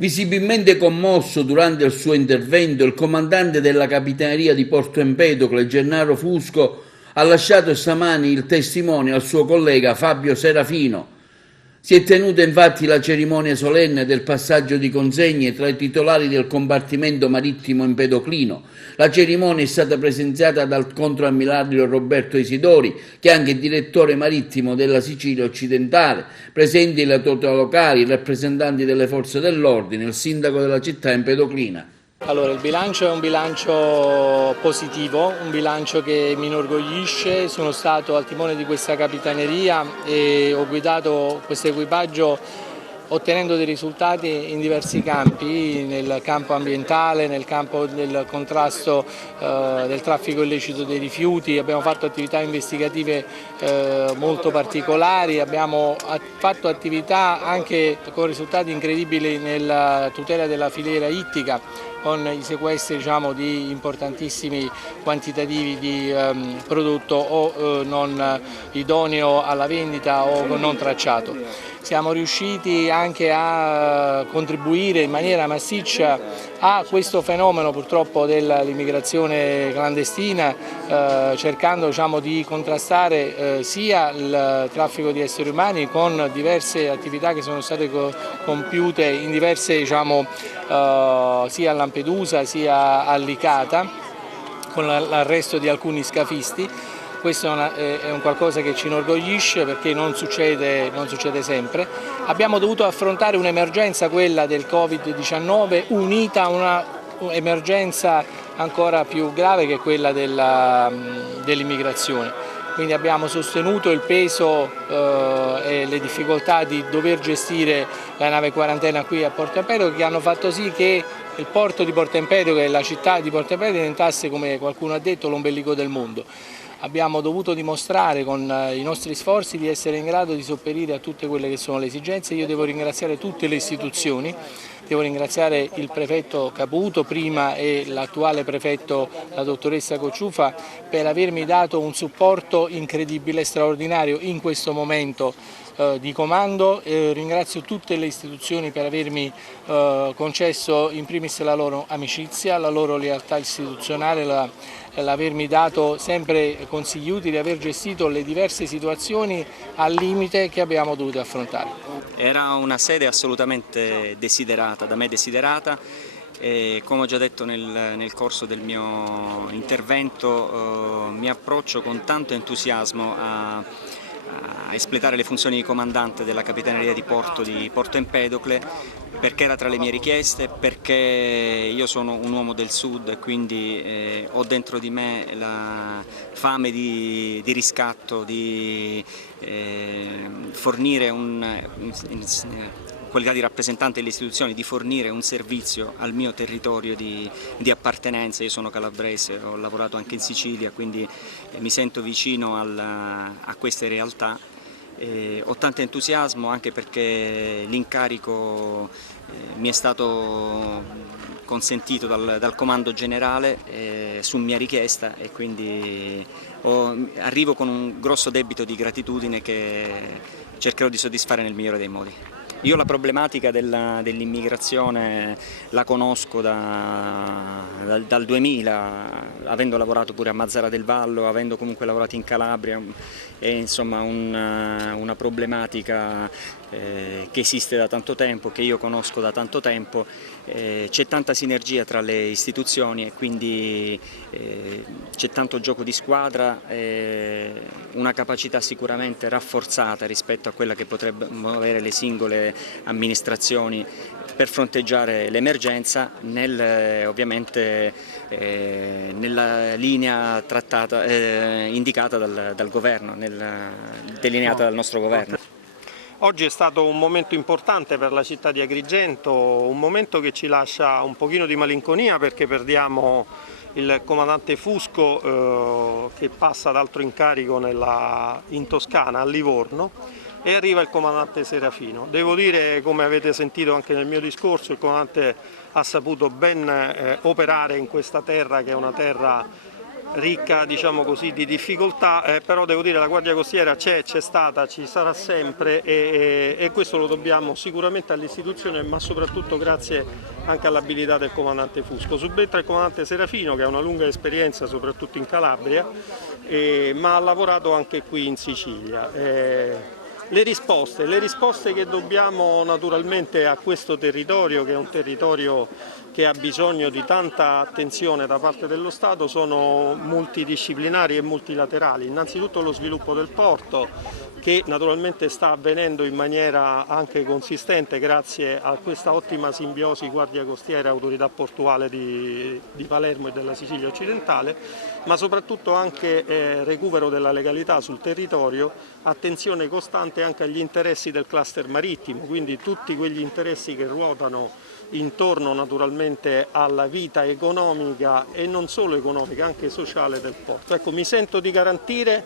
Visibilmente commosso durante il suo intervento, il comandante della Capitaneria di Porto Empedocle, Gennaro Fusco, ha lasciato stamani il testimone al suo collega Fabio Serafino. Si è tenuta infatti la cerimonia solenne del passaggio di consegne tra i titolari del compartimento marittimo empedoclino. La cerimonia è stata presenziata dal contrammiraglio Roberto Isidori, che è anche direttore marittimo della Sicilia occidentale, presenti le autorità locali, i rappresentanti delle forze dell'ordine, il sindaco della città empedoclina. Allora, il bilancio è un bilancio positivo, un bilancio che mi inorgoglisce. Sono stato al timone di questa capitaneria e ho guidato questo equipaggio ottenendo dei risultati in diversi campi, nel campo ambientale, nel campo del contrasto del traffico illecito dei rifiuti. Abbiamo fatto attività investigative molto particolari, abbiamo fatto attività anche con risultati incredibili nella tutela della filiera ittica, con i sequestri di importantissimi quantitativi di prodotto o non idoneo alla vendita o non tracciato. Siamo riusciti anche a contribuire in maniera massiccia a questo fenomeno purtroppo dell'immigrazione clandestina, cercando di contrastare sia il traffico di esseri umani con diverse attività che sono state compiute in diverse sia a Lampedusa sia a Licata, con l'arresto di alcuni scafisti. Questo è un qualcosa che ci inorgoglisce perché non succede sempre. Abbiamo dovuto affrontare un'emergenza, quella del Covid-19, unita a un'emergenza ancora più grave che è quella dell'immigrazione. Quindi abbiamo sostenuto il peso e le difficoltà di dover gestire la nave quarantena qui a Porto Empedocle, che hanno fatto sì che il porto di Porto Empedocle e la città di Porto Empedocle diventasse, come qualcuno ha detto, l'ombelico del mondo. Abbiamo dovuto dimostrare con i nostri sforzi di essere in grado di sopperire a tutte quelle che sono le esigenze. Io devo ringraziare tutte le istituzioni, devo ringraziare il prefetto Caputo prima e l'attuale prefetto, la dottoressa Cocciufa, per avermi dato un supporto incredibile, straordinario in questo momento di comando. Ringrazio tutte le istituzioni per avermi concesso in primis la loro amicizia, la loro lealtà istituzionale, l'avermi dato sempre consigli utili, aver gestito le diverse situazioni al limite che abbiamo dovuto affrontare. Era una sede assolutamente desiderata, da me desiderata, e come ho già detto nel corso del mio intervento mi approccio con tanto entusiasmo a espletare le funzioni di comandante della Capitaneria di Porto Empedocle, perché era tra le mie richieste, perché io sono un uomo del sud e quindi ho dentro di me la fame di riscatto, di fornire qualità di rappresentante delle istituzioni, di fornire un servizio al mio territorio di appartenenza. Io sono calabrese, ho lavorato anche in Sicilia, quindi mi sento vicino a queste realtà. Ho tanto entusiasmo anche perché l'incarico mi è stato consentito dal comando generale su mia richiesta, e quindi arrivo con un grosso debito di gratitudine che cercherò di soddisfare nel migliore dei modi. Io la problematica dell'immigrazione la conosco dal 2000, avendo lavorato pure a Mazara del Vallo, avendo comunque lavorato in Calabria. È insomma una problematica che esiste da tanto tempo, che io conosco da tanto tempo. C'è tanta sinergia tra le istituzioni e quindi c'è tanto gioco di squadra, una capacità sicuramente rafforzata rispetto a quella che potrebbero avere le singole amministrazioni per fronteggiare l'emergenza, ovviamente nella linea indicata dal governo, delineata dal nostro governo. Oggi è stato un momento importante per la città di Agrigento, un momento che ci lascia un pochino di malinconia perché perdiamo il comandante Fusco che passa ad altro incarico in Toscana, a Livorno, e arriva il comandante Serafino. Devo dire, come avete sentito anche nel mio discorso, il comandante ha saputo ben operare in questa terra, che è una terra ricca, diciamo così, di difficoltà, però devo dire la Guardia Costiera c'è stata, ci sarà sempre e questo lo dobbiamo sicuramente all'istituzione, ma soprattutto grazie anche all'abilità del comandante Fusco. Subentra il comandante Serafino, che ha una lunga esperienza soprattutto in Calabria, ma ha lavorato anche qui in Sicilia. Le risposte che dobbiamo naturalmente a questo territorio, che è un territorio che ha bisogno di tanta attenzione da parte dello Stato, sono multidisciplinari e multilaterali. Innanzitutto lo sviluppo del porto, che naturalmente sta avvenendo in maniera anche consistente grazie a questa ottima simbiosi Guardia Costiera e Autorità Portuale di Palermo e della Sicilia occidentale, ma soprattutto anche recupero della legalità sul territorio, attenzione costante anche agli interessi del cluster marittimo, quindi tutti quegli interessi che ruotano intorno naturalmente alla vita economica e non solo economica, anche sociale del porto. Ecco, mi sento di garantire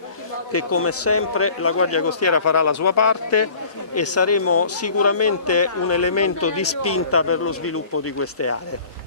che come sempre la Guardia Costiera farà la sua parte e saremo sicuramente un elemento di spinta per lo sviluppo di queste aree.